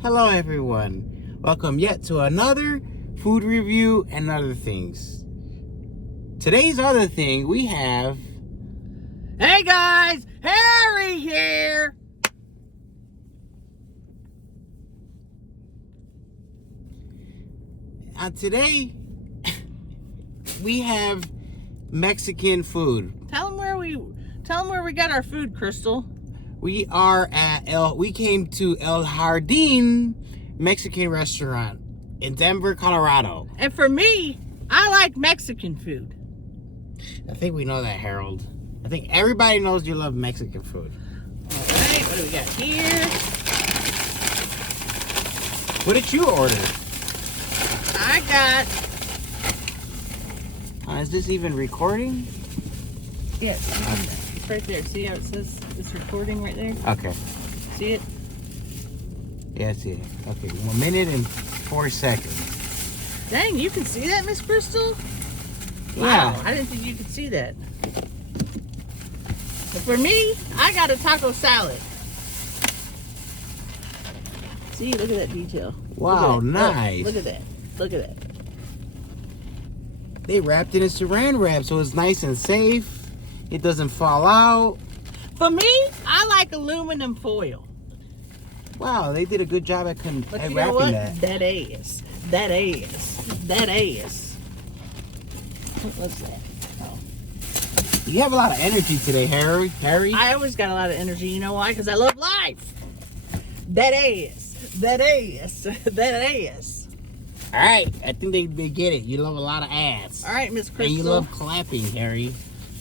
Hello everyone, welcome yet to another food review and other things. Today's other thing we have... Hey guys, Harry here! Today we have Mexican food. Tell them where we got our food, Crystal. We came to El Jardín Mexican restaurant in Denver, Colorado. And for me, I like Mexican food. I think we know that, Harold. I think everybody knows you love Mexican food. All right, what do we got here? What did you order? I got... Is this even recording? Yes, it's right there. See how it says it's recording right there? Okay. See it? Yeah, I see it. Okay, 1 minute and 4 seconds. Dang, you can see that, Miss Crystal? Yeah. Wow, I didn't think you could see that. But for me, I got a taco salad. See, look at that detail. Wow, Look at that. nice. Look at that. Look at that. They wrapped it in saran wrap so it's nice and safe. It doesn't fall out. For me, I like aluminum foil. Wow, they did a good job at But you know wrapping what? that. That ass. What's that? Oh. You have a lot of energy today, Harry. I always got a lot of energy. You know why? Because I love life. That ass. All right, I think they get it. You love a lot of ass. All right, Miss Crystal. And you love clapping, Harry.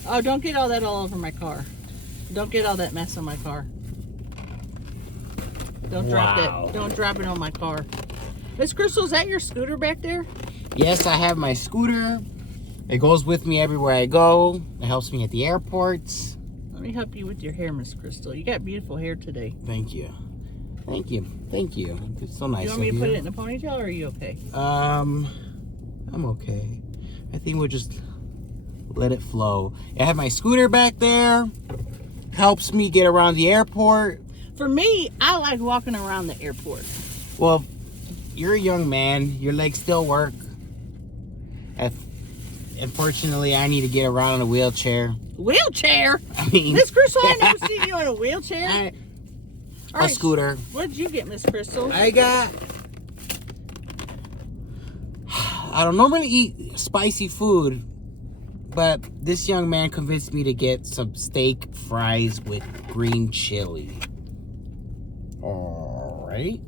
Oh, don't get all that all over my car. Don't get all that mess on my car. Don't drop that. Don't drop it on my car. Miss Crystal, is that your scooter back there? Yes, I have my scooter. It goes with me everywhere I go. It helps me at the airports. Let me help you with your hair, Miss Crystal. You got beautiful hair today. Thank you. Thank you. Thank you. It's so nice You want me to put it in a ponytail, or are you okay? I'm okay. I think we'll just let it flow. I have my scooter back there. Helps me get around the airport. For me, I like walking around the airport. Well, you're a young man. Your legs still work. Unfortunately, I need to get around in a wheelchair. Wheelchair? I mean... Miss Crystal, I never seen you in a wheelchair. A scooter. What did you get, Miss Crystal? I don't normally eat spicy food, but this young man convinced me to get some steak fries with green chili. All right.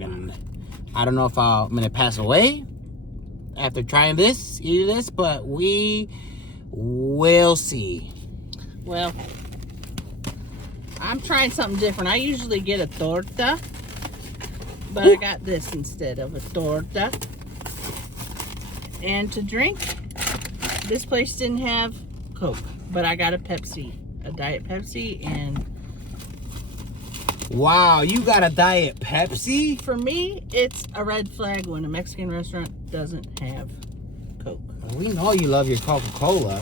And I don't know if I'm going to pass away after trying this, eating this, but we will see. Well, I'm trying something different. I usually get a torta, but I got this instead of a torta. And to drink, this place didn't have Coke, but I got a Pepsi, a Diet Pepsi, and... Wow, you got a Diet Pepsi? For me, it's a red flag when a Mexican restaurant doesn't have Coke. We know you love your Coca-Cola.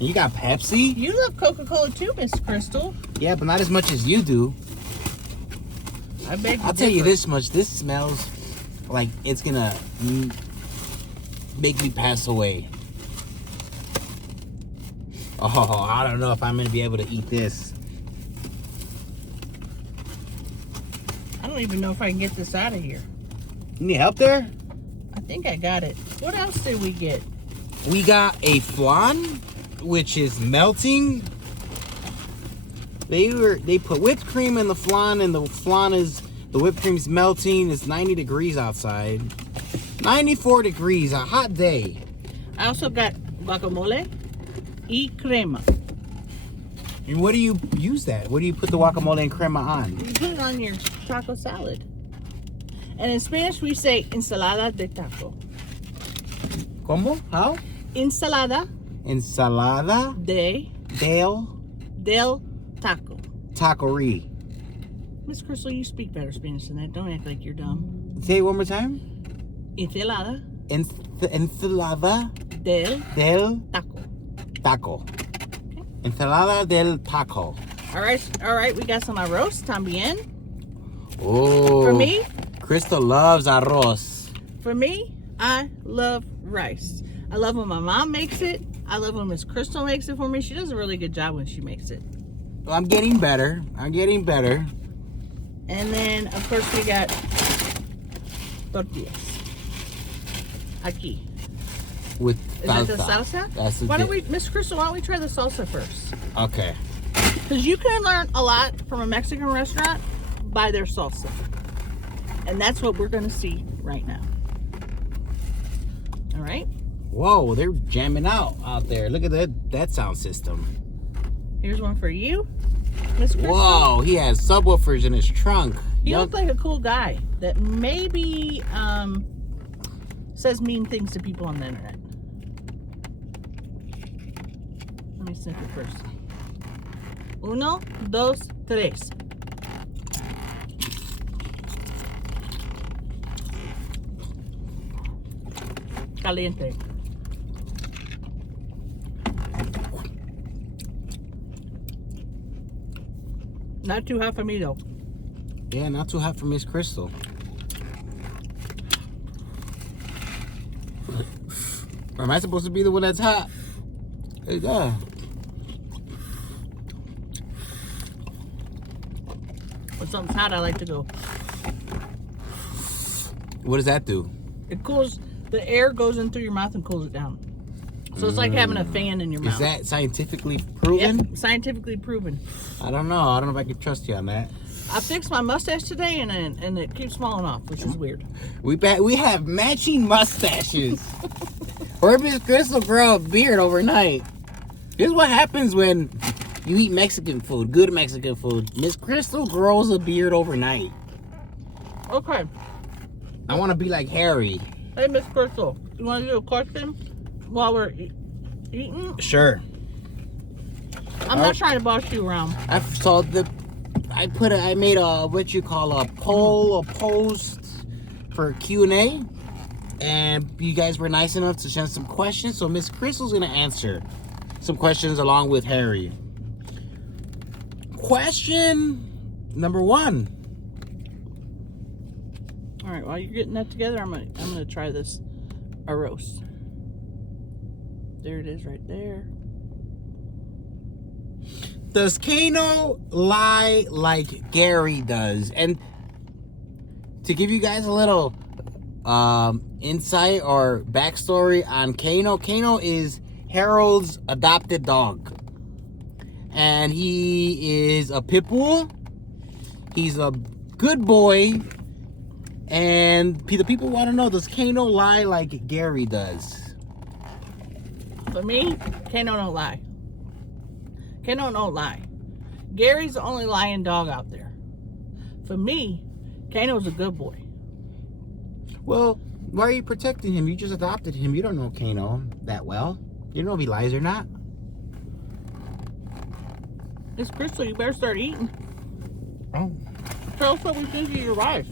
You got Pepsi? You love Coca-Cola too, Miss Crystal. Yeah, but not as much as you do. I'll tell you this much. This smells like it's gonna make me pass away. Oh, I don't know if I'm gonna be able to eat this. I don't even know if I can get this out of here. You need help there? I think I got it. What else did we get? We got a flan, which is melting. They put whipped cream in the flan, and the whipped cream's melting. It's 90 degrees outside. 94 degrees, a hot day. I also got guacamole y crema. And what do you use that? What do you put the guacamole and crema on? You put it on your taco salad. And in Spanish, we say ensalada de taco. ¿Cómo? How? Ensalada Ensalada del taco. Taquerie. Miss Crystal, you speak better Spanish than that. Don't act like you're dumb. Say it one more time. Ensalada Ensalada del del taco. taco. Ensalada del taco. All right. We got some arroz también. Oh. For me, Crystal loves arroz. For me, I love rice. I love when my mom makes it. I love when Miss Crystal makes it for me. She does a really good job when she makes it. Well, I'm getting better. And then, of course, we got tortillas. Aquí. With Is salsa. that the salsa? That's the Why don't we, Miss Crystal, why don't we try the salsa first? Okay. Because you can learn a lot from a Mexican restaurant by their salsa. And that's what we're going to see right now. All right? Whoa, they're jamming out there. Look at that sound system. Here's one for you, Miss Crystal. Whoa, he has subwoofers in his trunk. You look like a cool guy that maybe says mean things to people on the internet. Let me sniff it first. Uno, dos, tres. Caliente. Not too hot for me though. Yeah, not too hot for Miss Crystal. Or am I supposed to be the one that's hot? There you go. When something's hot, I like to go. What does that do? It cools, the air goes in through your mouth and cools it down. So it's like having a fan in your mouth. Is that scientifically proven? Yep, scientifically proven. I don't know if I can trust you on that. I fixed my mustache today and it keeps falling off, which is weird. We have matching mustaches. Or Miss Crystal grow a beard overnight. This is what happens when you eat Mexican food, good Mexican food. Miss Crystal grows a beard overnight. Okay. I want to be like Harry. Hey, Miss Crystal, you want to do a question while we're eating? Sure. I'm not trying to boss you around. I made a post for Q&A, and you guys were nice enough to send some questions, so Miss Crystal's gonna answer some questions along with Harry. Question number 1. All right, while you're getting that together, I'm gonna try this arroz. There it is, right there. Does Kano lie like Gary does? And to give you guys a little insight or backstory on Kano, Kano is Harold's adopted dog. And he is a pit bull. He's a good boy. And the people want to know, does Kano lie like Gary does? For me, Kano don't lie. Kano don't lie. Gary's the only lying dog out there. For me, Kano's a good boy. Well, why are you protecting him? You just adopted him. You don't know Kano that well. You don't know if he lies or not. Miss Crystal, you better start eating. Oh. Tell us what we think of your rice.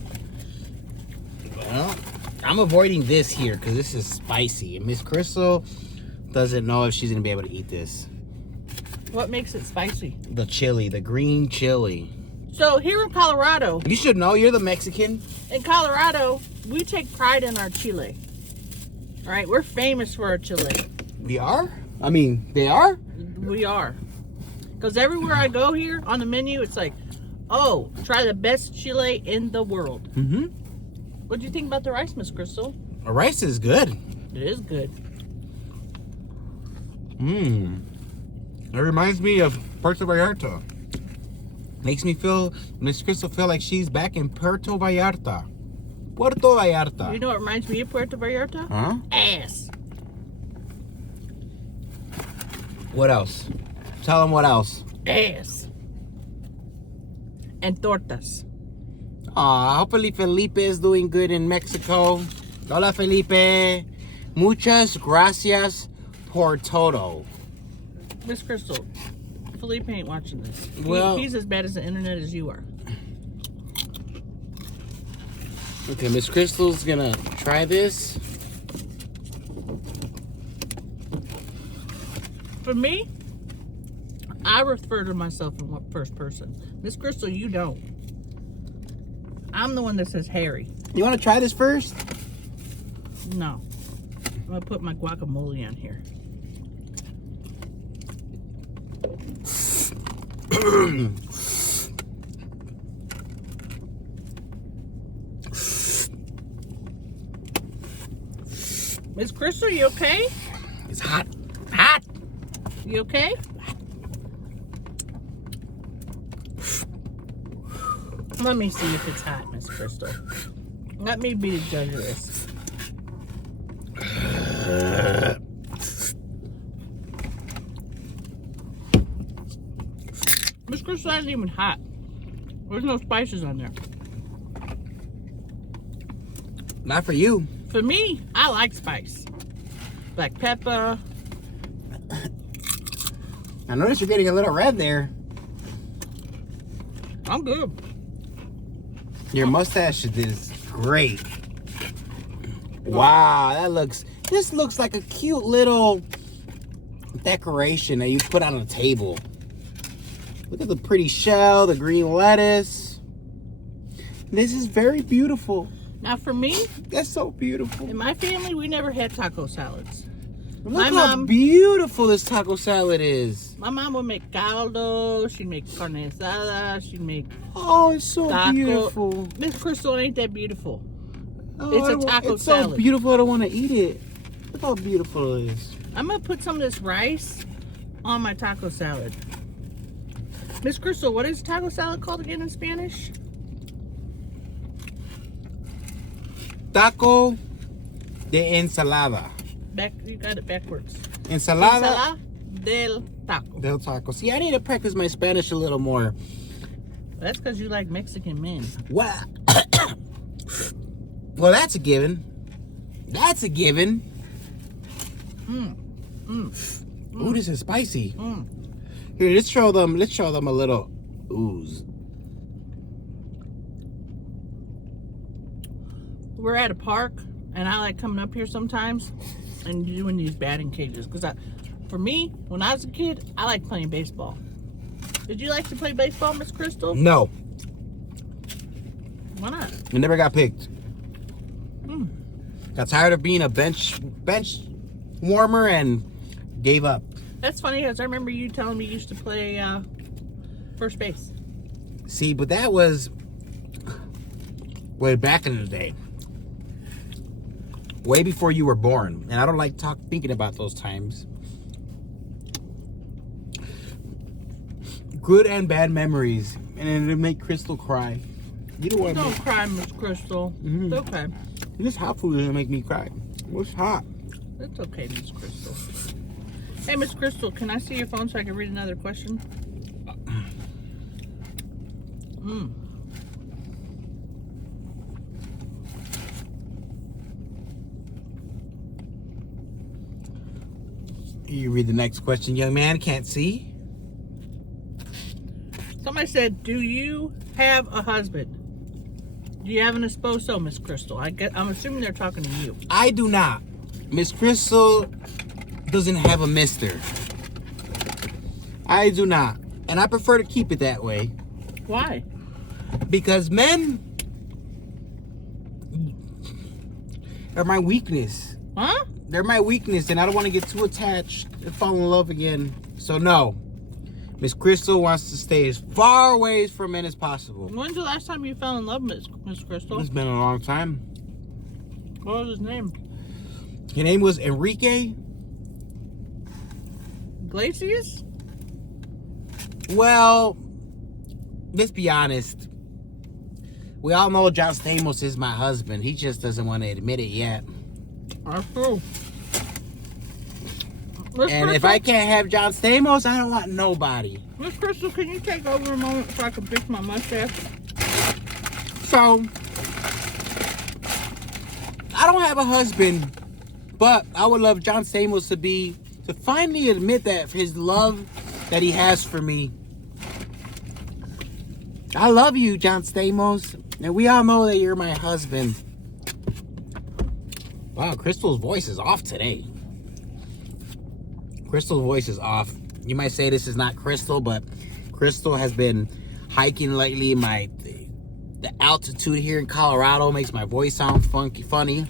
Well, I'm avoiding this here because this is spicy. And Miss Crystal doesn't know if she's going to be able to eat this. What makes it spicy? The chili, the green chili. So here in Colorado, You should know, you're the Mexican. in Colorado, we take pride in our chile. All right, we're famous for our chile. We are? I mean, they are? We are. Because everywhere I go here on the menu, it's like, oh, try the best chile in the world. Mm-hmm. What do you think about the rice, Miss Crystal? The rice is good. It is good. Mmm. It reminds me of Puerto Vallarta. Makes me feel, Miss Crystal feel like she's back in Puerto Vallarta. Puerto Vallarta. You know what reminds me of Puerto Vallarta? Huh? Ass. What else? Tell them what else. Ass. And tortas. Aw, hopefully Felipe is doing good in Mexico. Hola, Felipe. Muchas gracias por todo. Miss Crystal, Felipe ain't watching this. Well- He's as bad as the internet as you are. Okay, Miss Crystal's gonna try this. For me, I refer to myself in first person. Miss Crystal, you don't. I'm the one that says Harry. You want to try this first? No. I'm going to put my guacamole on here. Miss Crystal, you okay? It's hot. Hot. You okay? Let me see if it's hot, Miss Crystal. Let me be the judge of this. Miss Crystal isn't even hot. There's no spices on there. Not for you. For me, I like spice. Black pepper. I noticed you're getting a little red there. I'm good. Your mustache is great. Wow, this looks like a cute little decoration that you put on a table. Look at the pretty shell, the green lettuce. This is very beautiful. Now for me, That's so beautiful. in my family, we never had taco salads. Look my how mom- beautiful this taco salad is. My mom would make caldo, she'd make carne asada, she'd make Oh, it's so taco. beautiful. Miss Crystal, ain't that beautiful? Oh, It's a I don't- taco It's so salad. beautiful, I don't want to eat it. Look how beautiful it is. I'm gonna put some of this rice on my taco salad. Miss Crystal, what is taco salad called again in Spanish? Taco de ensalada. You got it backwards. Ensalada Ensalada del taco. del taco. See, I need to practice my Spanish a little more. That's because you like Mexican men. Well, well, that's a given. That's a given. Ooh, this is spicy. Here, let's show them a little ooze. We're at a park, and I like coming up here sometimes and doing these batting cages. Because for me, when I was a kid, I liked playing baseball. Did you like to play baseball, Miss Crystal? No, Why not? I never got picked. Got tired of being a bench warmer and gave up. That's funny, because I remember you telling me you used to play first base. See, but that was way back in the day. Way before you were born. And I don't like thinking about those times. Good and bad memories. And it'll make Crystal cry. You don't want Don't cry, Miss Crystal. It's okay. This hot food doesn't make me cry. What's hot? It's okay, Miss Crystal. Hey, Miss Crystal, can I see your phone so I can read another question? You read the next question, young man. Can't see. Somebody said, do you have a husband? Do you have an esposo, Miss Crystal? I'm assuming they're talking to you. I do not. Miss Crystal doesn't have a mister. I do not. And I prefer to keep it that way. Why? Because men are my weakness. Huh? They're my weakness, and I don't want to get too attached and fall in love again. So no. Miss Crystal wants to stay as far away from men as possible. When's the last time you fell in love, Miss Crystal? It's been a long time. What was his name? His name was Enrique. Iglesias? Well, let's be honest. We all know John Stamos is my husband. He just doesn't want to admit it yet. That's true. And if I can't have John Stamos, I don't want nobody. Miss Crystal, can you take over a moment so I can fix my mustache? So, I don't have a husband, but I would love John Stamos to finally admit that his love that he has for me. I love you, John Stamos, and we all know that you're my husband. Wow, Crystal's voice is off today. Crystal's voice is off. You might say this is not Crystal, but Crystal has been hiking lately. The altitude here in Colorado makes my voice sound funny.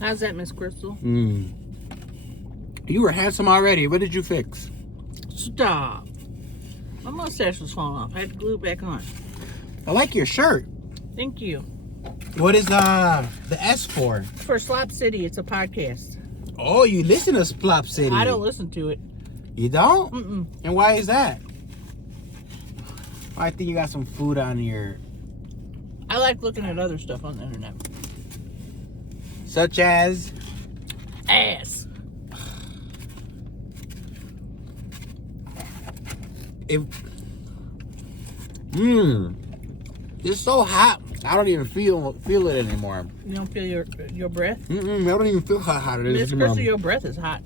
How's that, Miss Crystal? You were handsome already. What did you fix? Stop. My mustache was falling off. I had to glue it back on. I like your shirt. Thank you. What is the S for? For Slop City, it's a podcast. Oh, you listen to Slop City. I don't listen to it. You don't? Mm-mm. And why is that? I think you got some food on your... I like looking at other stuff on the internet. Such as? Ass. It's so hot. I don't even feel it anymore. You don't feel your breath? I don't even feel how hot it is Miss anymore. Crystal, your breath is hot.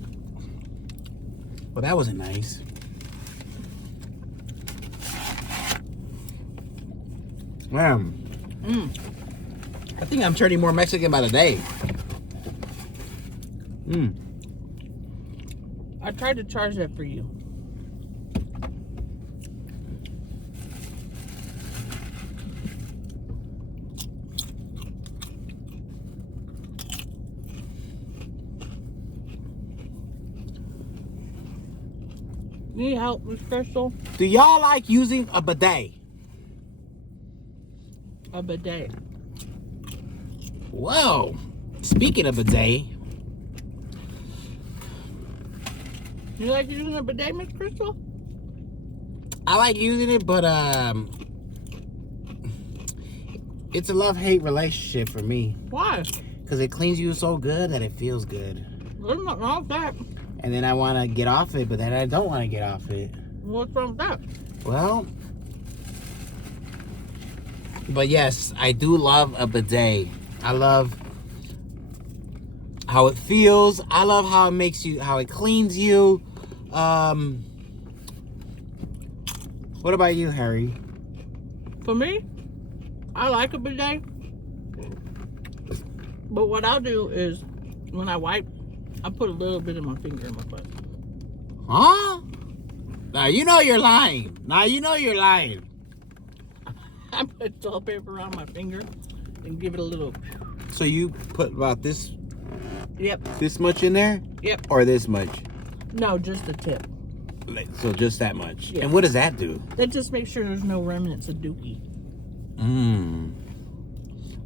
Well, that wasn't nice. Man. I think I'm turning more Mexican by the day. I tried to charge that for you. Need help, Miss Crystal? Do y'all like using a bidet? A bidet. Whoa. Speaking of bidet. You like using a bidet, Miss Crystal? I like using it, but it's a love-hate relationship for me. Why? Because it cleans you so good that it feels good. There's nothing wrong with that. And then I want to get off it, but then I don't want to get off it. What's wrong with that? Well, but yes, I do love a bidet. I love how it feels. I love how it makes you, how it cleans you. What about you, Harry? For me, I like a bidet. But what I'll do is, when I wipe, I put a little bit of my finger in my butt. Huh? Now you know you're lying. I put toilet paper on my finger and give it a little... So you put about this Yep. this much in there? Yep. Or this much? No, just the tip. So just that much. Yeah. And what does that do? That just makes sure there's no remnants of dookie.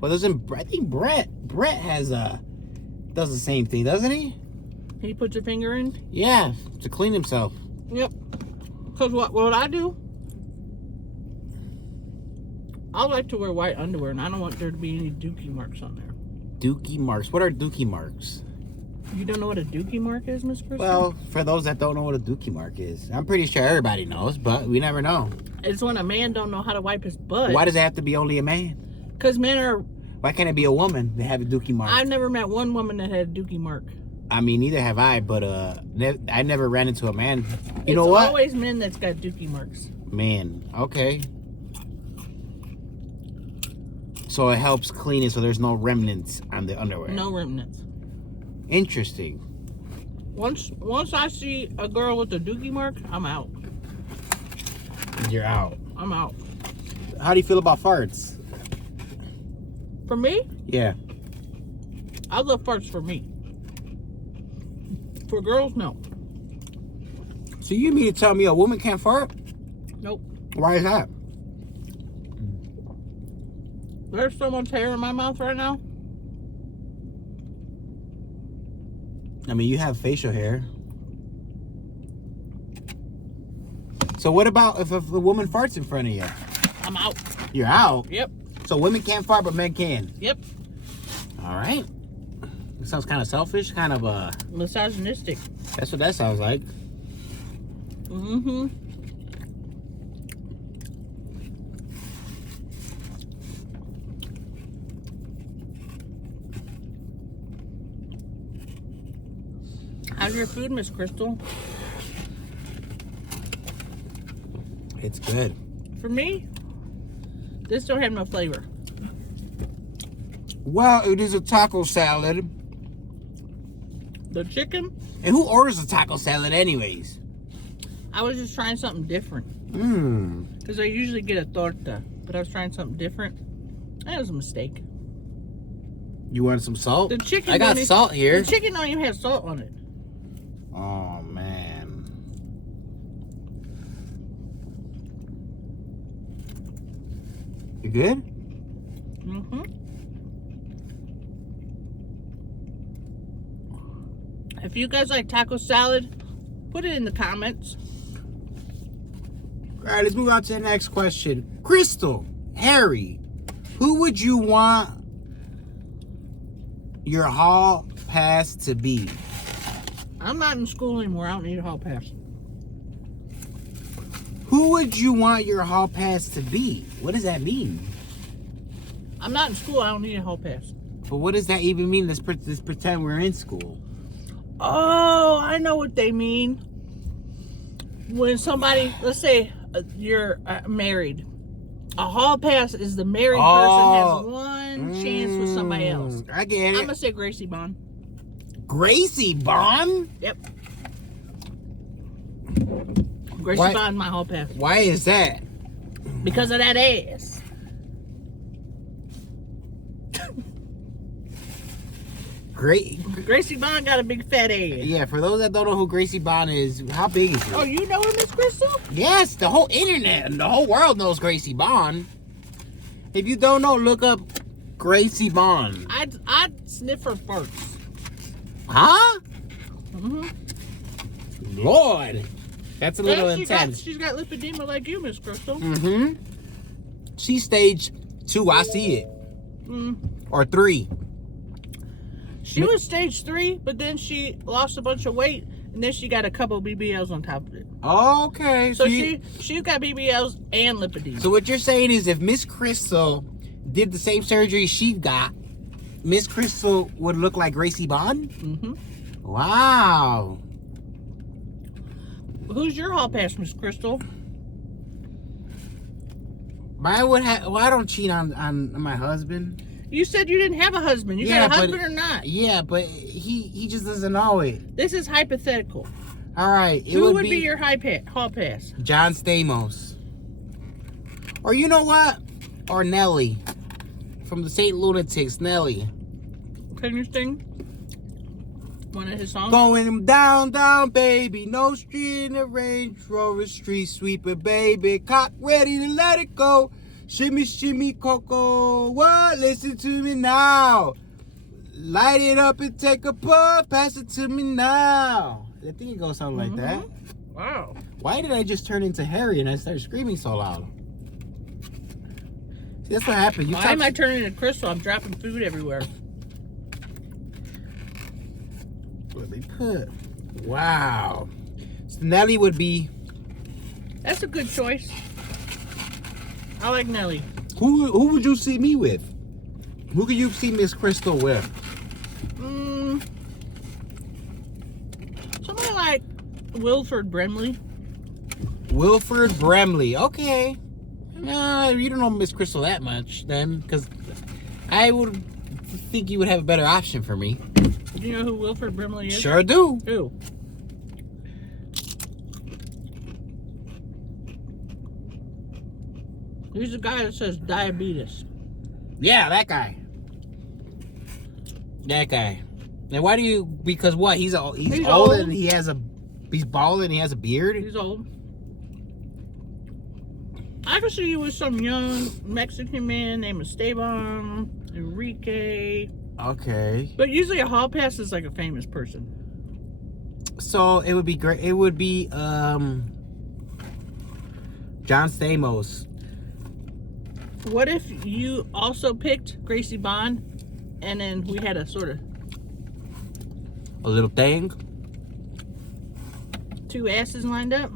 Well, I think Brett has does the same thing, doesn't he? He puts your finger in? Yeah, to clean himself. Yep. Because what I do, I like to wear white underwear, and I don't want there to be any dookie marks on there. Dookie marks. What are dookie marks? You don't know what a dookie mark is, Miss Crystal? Well, for those that don't know what a dookie mark is, I'm pretty sure everybody knows, but we never know. It's when a man don't know how to wipe his butt. Why does it have to be only a man? Because men are... Why can't it be a woman that have a dookie mark? I've never met one woman that had a dookie mark. I mean, neither have I, but I never ran into a man. You know what? It's always men that's got dookie marks. Man, okay. So it helps clean it so there's no remnants on the underwear. No remnants. Interesting. Once I see a girl with a dookie mark, I'm out. You're out. I'm out. How do you feel about farts? For me, Yeah. I love farts for me. For girls, no. So you mean to tell me a woman can't fart? Nope. Why is that? There's someone's hair in my mouth right now. I mean, you have facial hair. So what about if a woman farts in front of you? I'm out. You're out? Yep. So women can't fart, but men can? Yep. All right. It sounds kind of selfish, kind of Misogynistic. That's what that sounds like. Mm-hmm. How's your food, Miss Crystal? It's good. For me, this don't have no flavor. Well, it is a taco salad. The chicken, And who orders a taco salad anyways? I was just trying something different. Because I usually get a torta, but I was trying something different. That was a mistake. You want some salt? The chicken. I got salt here. The chicken don't even have salt on it. Oh man. You good? Mm-hmm. If you guys like taco salad, put it in the comments. All right, let's move on to the next question. Crystal, Harry, who would you want your hall pass to be? I'm not in school anymore. I don't need a hall pass. Who would you want your hall pass to be? What does that mean? I'm not in school. I don't need a hall pass. But what does that even mean? Let's pretend we're in school. Oh, I know what they mean. When somebody, let's say you're married, a hall pass is the married person has one chance with somebody else. I get it. I'm gonna say Gracie Bond. Gracie Bond? Yep. Gracie Bond, my hall pass. Why is that? Because of that ass. Gracie Bond got a big fat ass. Yeah, for those that don't know who Gracie Bond is, how big is she? Oh, you know her, Miss Crystal? Yes, the whole internet and the whole world knows Gracie Bond. If you don't know, look up Gracie Bond. I'd sniff her farts. Huh? Mm-hmm. Lord. That's a little intense. She's got lipedema like you, Miss Crystal. Mm-hmm. She's stage 2, I see it. Or 3. She was stage 3, but then she lost a bunch of weight, and then she got a couple BBLs on top of it. Okay. So she got BBLs and lipedema. So what you're saying is if Miss Crystal did the same surgery she got, Miss Crystal would look like Gracie Bond? Mm-hmm. Wow. Who's your hall pass, Miss Crystal? Mine would have... Well, I don't cheat on my husband. You said you didn't have a husband. You got a husband or not? Yeah, but he just doesn't know it. This is hypothetical. All right. Who would be your hall pass? John Stamos. Or you know what? Or Nelly. From the St. Lunatics, Nelly. Can you sing one of his songs? Going down, down, baby. No street in the Range Rover, street sweeper, baby. Cock ready to let it go. Shimmy, shimmy, cocoa. What? Listen to me now. Light it up and take a puff. Pass it to me now. I think it goes something like that. Wow. Why did I just turn into Harry and I started screaming so loud? See, that's what happened. Why am I turning into Crystal? I'm dropping food everywhere. What they put? Wow. So Nelly would be... That's a good choice. I like Nelly. Who would you see me with? Who could you see Miss Crystal with? Somebody like Wilford Brimley. Wilford Brimley. Okay. No, you don't know Miss Crystal that much then, because I would think you would have a better option for me. Do you know who Wilford Brimley is? Sure do. Who? He's the guy that says diabetes. Yeah, that guy. That guy. And why do you? Because what? He's old and he's bald and he has a beard. He's old. I could see you with some young Mexican man named Esteban, Enrique. Okay. But usually a hall pass is like a famous person. So it would be great. It would be John Stamos. What if you also picked Gracie Bond, and then we had a sort of A little thing. two asses lined up?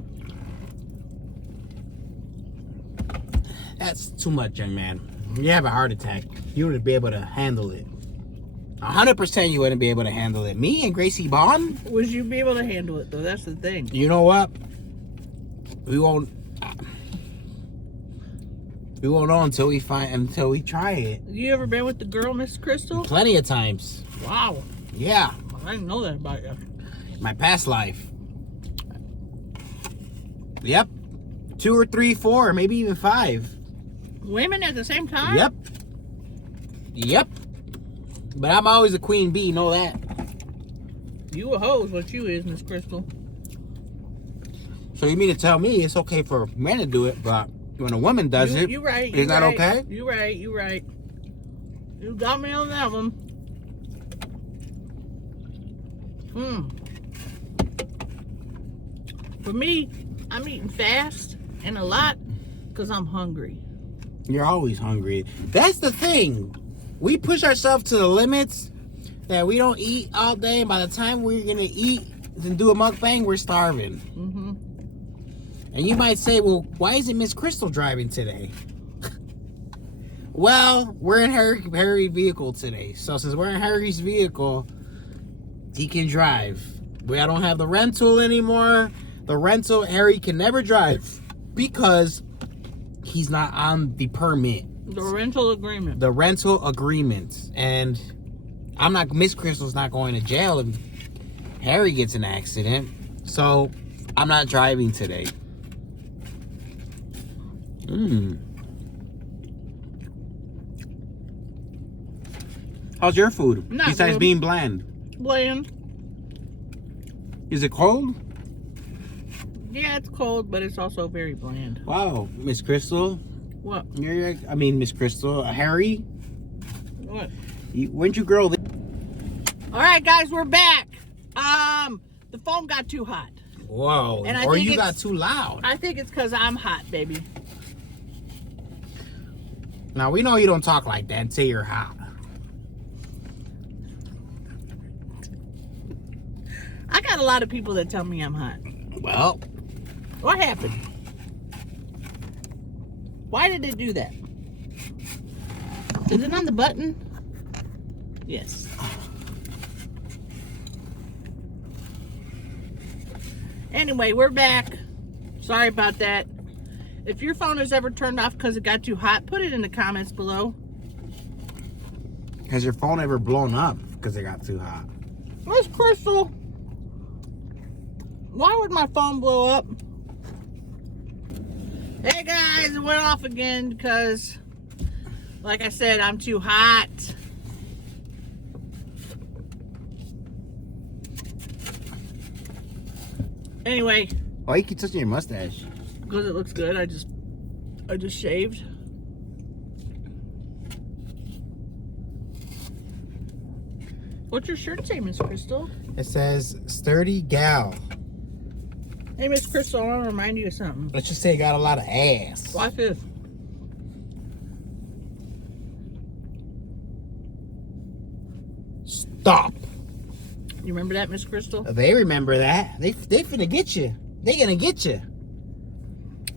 That's too much, young man. You have a heart attack. You wouldn't be able to handle it. 100% you wouldn't be able to handle it. Me and Gracie Bond? Would you be able to handle it, though? That's the thing. You know what? We won't know until we try it. You ever been with the girl, Miss Crystal? Plenty of times. Wow. Yeah. I didn't know that about you. My past life. Yep. 2 or 3, 4, maybe even 5. Women at the same time? Yep. Yep. But I'm always a queen bee, know that. You a hoe is what you is, Miss Crystal. So you mean to tell me it's okay for men to do it, but when a woman does it, you right, it's not okay? You right. You got me on that one. For me, I'm eating fast and a lot because I'm hungry. You're always hungry. That's the thing. We push ourselves to the limits that we don't eat all day, and by the time we're going to eat and do a mukbang, we're starving. And you might say, well, why isn't Miss Crystal driving today? Well, we're in Harry's vehicle today. So since we're in Harry's vehicle, he can drive. I don't have the rental anymore. The rental, Harry can never drive because he's not on the permit. The rental agreement. The rental agreement. And Miss Crystal's not going to jail if Harry gets an accident. So I'm not driving today. How's your food? Not besides good. being bland? Bland. Is it cold? Yeah, it's cold, but it's also very bland. Wow, Miss Crystal. What? Miss Crystal. Harry. What? When'd you grow? All right, guys, we're back. The phone got too hot. Whoa. And or you got too loud. I think it's because I'm hot, baby. Now, we know you don't talk like that until you're hot. I got a lot of people that tell me I'm hot. Well, What happened? Why did it do that? Is it on the button? Yes. Anyway, we're back. Sorry about that. If your phone is ever turned off because it got too hot, put it in the comments below. has your phone ever blown up because it got too hot? Miss Crystal, why would my phone blow up? Hey guys, it went off again because, like I said, I'm too hot. Anyway, Why you keep touching your mustache? because it looks good, I just shaved. What's your shirt say, Miss Crystal? It says sturdy gal. Hey, Miss Crystal, I want to remind you of something. Let's just say it got a lot of ass. Watch this. Stop. You remember that, Miss Crystal? They remember that. They finna get you. They gonna get you.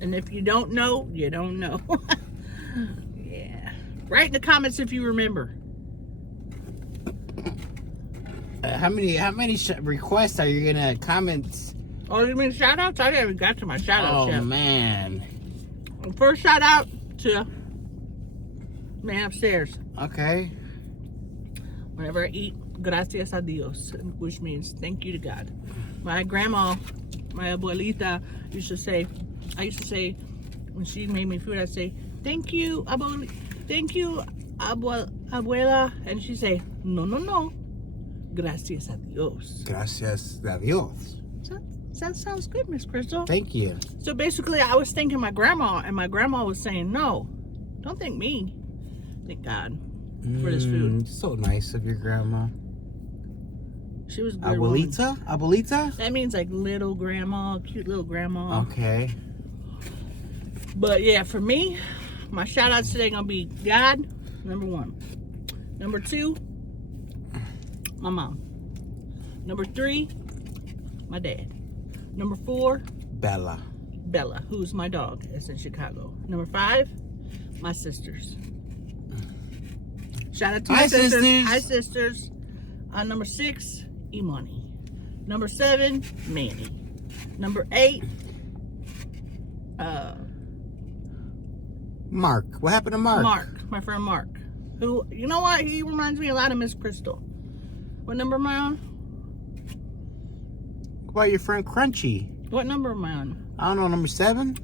And if you don't know, you don't know. Yeah. Write in the comments if you remember. How many requests are you gonna comment? Oh, you mean shout outs? I haven't got to my shout outs yet. Oh man. First shout out to man upstairs. Okay. Whenever I eat, gracias a Dios, which means thank you to God. My grandma, my abuelita, I used to say, when she made me food, I'd say, thank you, abuela. And she'd say, no, gracias a Dios. Gracias a Dios. That sounds good, Miss Crystal. Thank you. So basically, I was thanking my grandma, and my grandma was saying, no, don't thank me. Thank God for this food. So nice of your grandma. She was a good woman. Abuelita? That means like little grandma, cute little grandma. Okay. But yeah, for me, my shout outs today gonna be God, number 1. Number 2, my mom. Number 3, my dad. Number 4, Bella, who's my dog, that's in Chicago. Number 5, my sisters. Shout out to my sisters. Hi, sisters. Number 6, Imani. Number 7, Manny. Number 8, Mark. What happened to Mark? Mark, my friend Mark. Who, you know what? He reminds me a lot of Miss Crystal. What number am I on? What about your friend Crunchy? What number am I on? I don't know, number 7?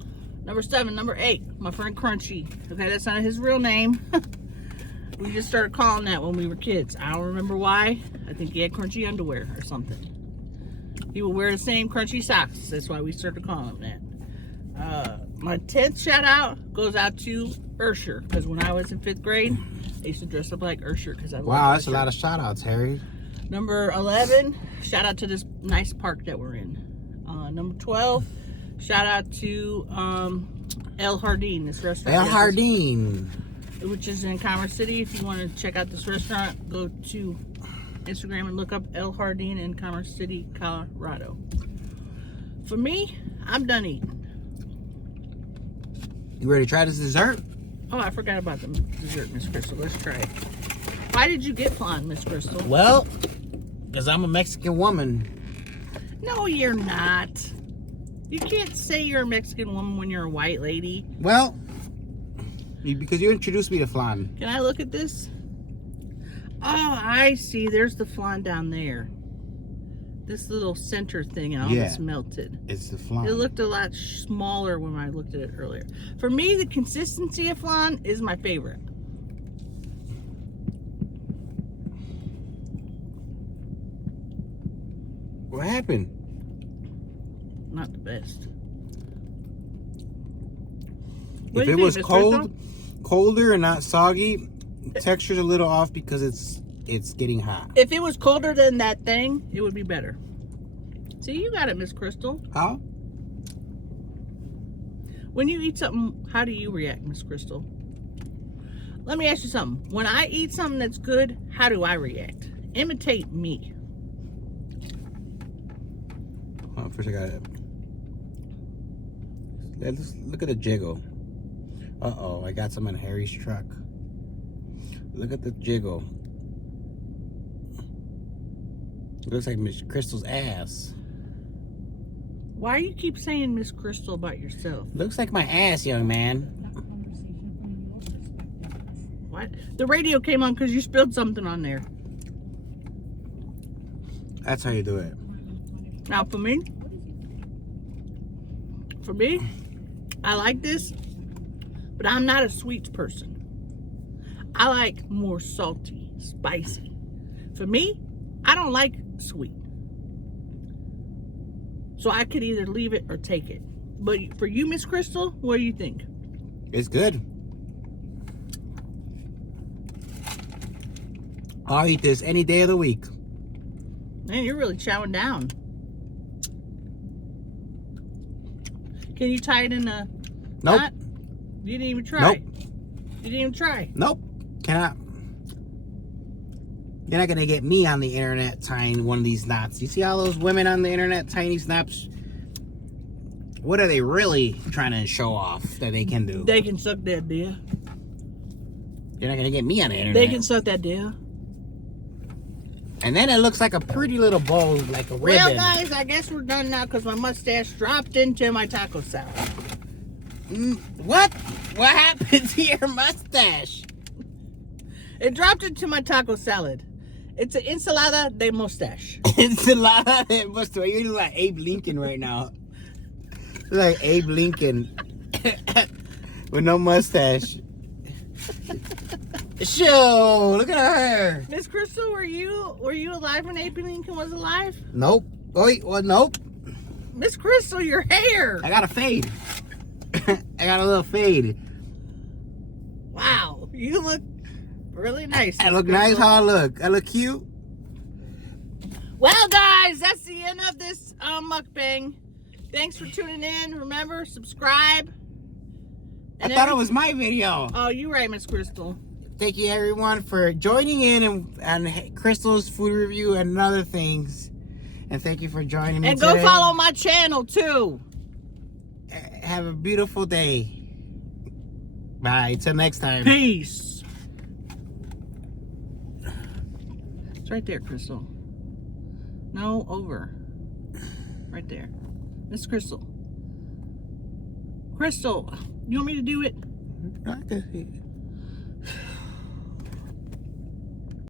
Number 7, number 8, my friend Crunchy. Okay, that's not his real name. We just started calling that when we were kids. I don't remember why. I think he had crunchy underwear or something. He would wear the same crunchy socks. That's why we started calling him that. My 10th shout out goes out to Ursher, because when I was in 5th grade, I used to dress up like Ursher because I Wow, that's a lot of shout outs, Harry. Number 11, shout out to this nice park that we're in. Number 12, shout out to El Jardín, this restaurant. El Jardín. Which is in Commerce City. If you want to check out this restaurant, go to Instagram and look up El Jardín in Commerce City, Colorado. For me, I'm done eating. You ready to try this dessert? Oh, I forgot about the dessert, Miss Crystal. Let's try it. Why did you get flan, Miss Crystal? Well, because I'm a Mexican woman. No, you're not. You can't say you're a Mexican woman when you're a white lady. Well, because you introduced me to flan. Can I look at this? Oh, I see. There's the flan down there. This little center thing almost melted. It's the flan. It looked a lot smaller when I looked at it earlier. For me, the consistency of flan is my favorite. What happened? Not the best. If it was colder and not soggy, texture's a little off because it's getting hot. If it was colder than that thing, it would be better. See, you got it, Miss Crystal. How? When you eat something, how do you react, Miss Crystal? Let me ask you something. When I eat something that's good, how do I react? Imitate me. Oh, first I got it. Let's look at the jiggle. Uh-oh, I got some in Harry's truck. Look at the jiggle. It looks like Miss Crystal's ass. Why you keep saying Miss Crystal about yourself? Looks like my ass, young man. What? The radio came on because you spilled something on there. That's how you do it. Now for me, I like this, but I'm not a sweets person. I like more salty, spicy. For me, I don't like sweet. So I could either leave it or take it. But for you, Miss Crystal, what do you think? It's good. I'll eat this any day of the week. Man, you're really chowing down. Can you tie it in a knot? You didn't even try. Nope. You didn't even try. Nope. Cannot. You're not gonna get me on the internet tying one of these knots. You see all those women on the internet tying these knots? What are they really trying to show off that they can do? They can suck that deer. You're not gonna get me on the internet. They can suck that deer. And then it looks like a pretty little bowl, like a ribbon. Well, guys, I guess we're done now because my mustache dropped into my taco salad. What? What happened to your mustache? It dropped into my taco salad. It's an ensalada de mustache. Ensalada de mustache. You look like Abe Lincoln right now. You look like Abe Lincoln with no mustache. Show, look at her. Miss Crystal, were you alive when Abe Lincoln was alive? Nope. Wait, well, nope. Miss Crystal, your hair. I got a fade. I got a little fade. Wow, you look really nice. I look nice. How I look? I look cute. Well, guys, that's the end of this mukbang. Thanks for tuning in. Remember, subscribe. I thought it was my video. Oh, you're right, Miss Crystal. Thank you, everyone, for joining in on Crystal's food review and other things. And thank you for joining me and today. go follow my channel, too. Have a beautiful day. Bye. Till next time. Peace. It's right there, Crystal. No, over. Right there. Miss Crystal. Crystal, you want me to do it? Okay.